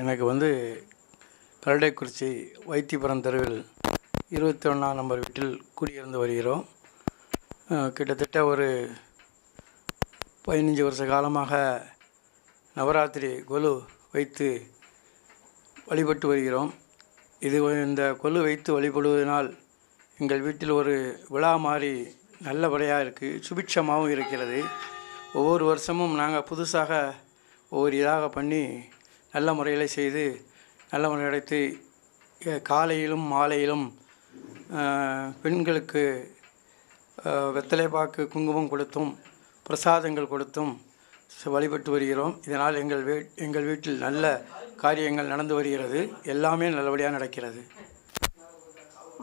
எனக்கு வந்து கரடைக்குறிச்சி வைத்தியபுரம் தெருவில் 21ஆம் நம்பர் வீட்டில் குடியிருந்து வருகிறோம். கிட்டத்தட்ட ஒரு 15 வருஷ காலமாக நவராத்திரி கொலு வைத்து வழிபட்டு வருகிறோம். இந்த கொலு வைத்து வழிபடுவதனால் எங்கள் வீட்டில் ஒரு விழா மாதிரி நல்லபடியாக இருக்குது, சுபிட்சமாகவும் இருக்கிறது. ஒவ்வொரு வருஷமும் நாங்கள் புதுசாக ஒவ்வொரு இதாக பண்ணி நல்ல முறையில் செய்து நல்ல முறை நடத்தி காலையிலும் மாலையிலும் பெண்களுக்கு வெத்தலை பாக்கு குங்குமம் கொடுத்தும் பிரசாதங்கள் கொடுத்தும் வழிபட்டு வருகிறோம். இதனால் எங்கள் வீட்டில் நல்ல காரியங்கள் நடந்து வருகிறது, எல்லாமே நல்லபடியாக நடக்கிறது.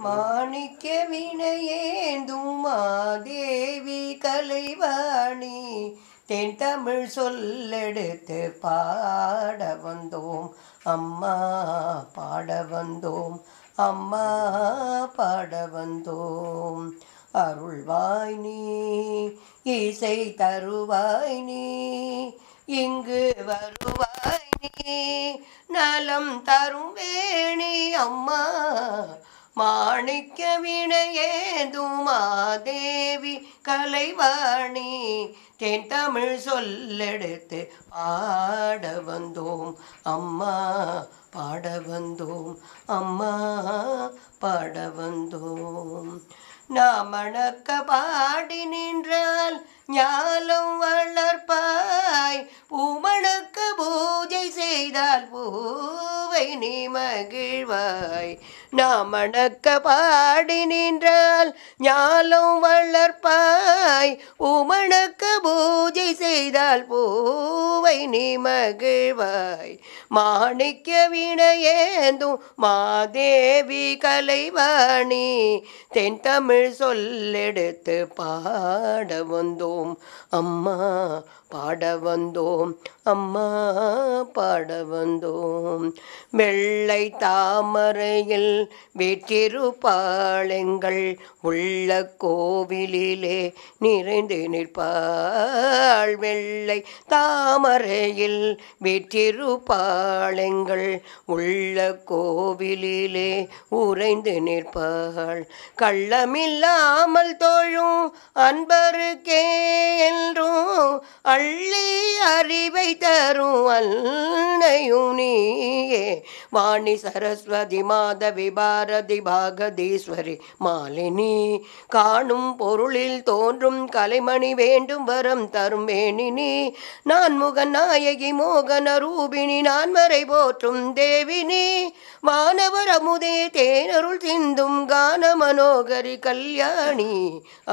மாணிக்க வினையேந்தும் மாதேவி கலைவாணி தென் தமிழ் சொல்லெடுத்து பாட வந்தோம் அம்மா, பாட வந்தோம் அம்மா, பாட வந்தோம். அருள்வாய் நீ, இசை தருவாய் நீ, இங்கு வருவாய் நீ, நலம் தரும் வேணி அம்மா. மாணிக்க வினையேந்தும் மாதேவி கலைவாணி தென் தமிழ் சொல்லெடுத்து பாட வந்தோம் அம்மா, பாட வந்தோம் அம்மா, பாட வந்தோம். நாமணக்க பாடி நின்றால் ஞாலம் வளர்ப்பாய், பூமணக்க பூஜை செய்தால் பூவை நீ மகிழ்வாய். நாமணக்க பாடி நின்றால் ஞாலம் வளர்ப்பாய், பூமணக்க பூஜை செய்தால் பூவை நீ மகிழ்வாய். மாணிக்க வினையேந்தும் மாதேவி கலைவாணி தென் தமிழ் சொல்லெடுத்து பாட வந்தோம் அம்மா, பாட வந்தோம் அம்மா, பாட வந்தோம். வெள்ளை தாமரையில் வீற்றிருப்பாளெங்கள் உள்ள கோவிலிலே நிறைந்து நிற்பாள். வெள்ளை தாமரையில் வீற்றிருப்பாளெங்கள் உள்ள கோவிலிலே உறைந்து நிற்பாள். கள்ளமில்லாமல் தோழும் அன்பருக்கே என்றும் அள்ளி அறிவை தரும் அன்னையும் நீயே. வாணி சரஸ்வதி மாதவி பாரதி பாகதீஸ்வரி மாலினி, காணும் பொருளில் தோன்றும் கலைமணி வேண்டும் வரம் தரும் வேணினி. நான் முகன் நாயகி மோகன ரூபிணி, நான் வரை போற்றும் தேவினி. வானவர் அமுதே தேனருள் சிந்தும் கான மனோகரி கல்யாணி.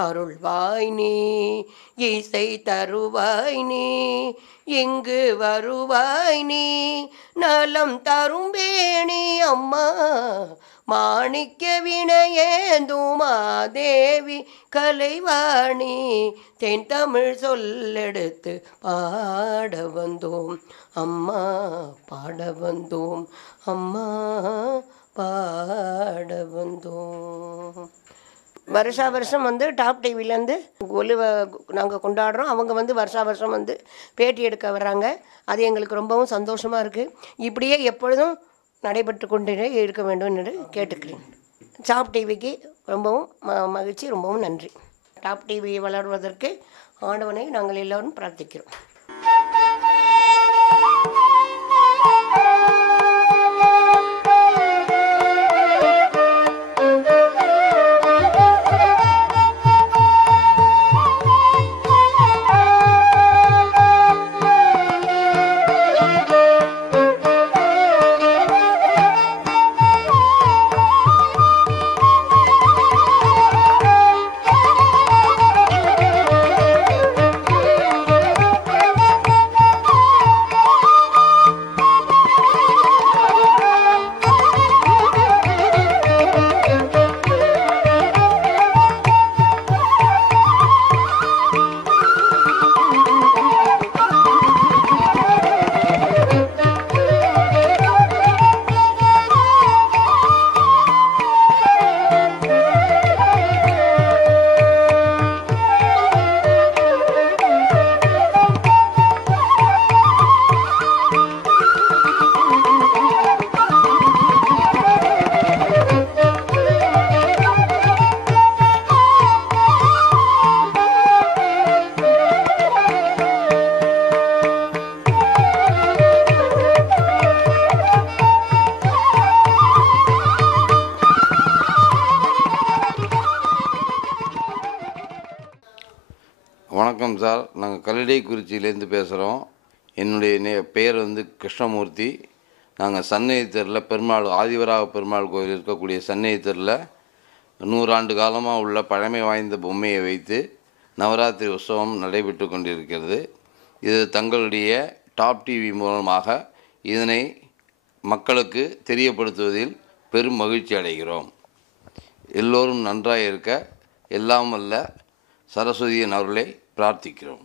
அருள்வாய் நீ, இசை தருவாய் நீ, இங்கு வருவாய் நீ, நலம் தரும் வேணி அம்மா. மாணிக்க வினையேந்தும் மாதேவி கலைவாணி தென் தமிழ் சொல்லெடுத்து பாட வந்தோம் அம்மா, பாட வந்தோம் அம்மா, பாட வந்தோம். வருஷா வருஷம் டாப் டிவிலேருந்து ஒலிவை நாங்கள் கொண்டாடுறோம். அவங்க வருஷா வருஷம் பேட்டி எடுக்க வர்றாங்க. அது எங்களுக்கு ரொம்பவும் சந்தோஷமாக இருக்குது. இப்படியே எப்பொழுதும் நடைபெற்று கொண்டே இருக்க வேண்டும் என்று கேட்டுக்கிறேன். டாப் டிவிக்கு ரொம்பவும் மகிழ்ச்சி, ரொம்பவும் நன்றி. டாப் டிவி வளர்வதற்கு ஆண்டவனை நாங்கள் எல்லோரும் பிரார்த்திக்கிறோம். நாங்கள் கல்லடைக்குறிச்சியிலேருந்து பேசுகிறோம். என்னுடைய பெயர் கிருஷ்ணமூர்த்தி. நாங்கள் சன்னதி தெருவில் பெருமாள் ஆதிவராக பெருமாள் கோயில் இருக்கக்கூடிய சன்னதி தெருவில் 100 ஆண்டு காலமாக உள்ள பழமை வாய்ந்த பொம்மையை வைத்து நவராத்திரி உற்சவம் நடைபெற்று கொண்டிருக்கிறது. இது தங்களுடைய டாப் டிவி மூலமாக இதனை மக்களுக்கு தெரியப்படுத்துவதில் பெரும் மகிழ்ச்சி அடைகிறோம். எல்லோரும் நன்றாக இருக்க எல்லாம் வல்ல சரஸ்வதியின் அருளை பிரார்த்திக்கிறோம்.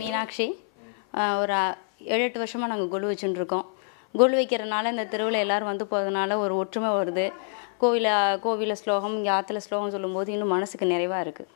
மீனாட்சி. ஒரு 7-8 வருஷமாக நாங்கள் கொலு வச்சுட்டுருக்கோம். கொலு வைக்கிறதுனால இந்த தெருவில் எல்லோரும் வந்து போகிறதுனால ஒரு ஒற்றுமை வருது. கோவிலில் ஸ்லோகம், இங்கே ஆற்றுல ஸ்லோகம் சொல்லும்போது இன்னும் மனசுக்கு நிறைவாக இருக்குது.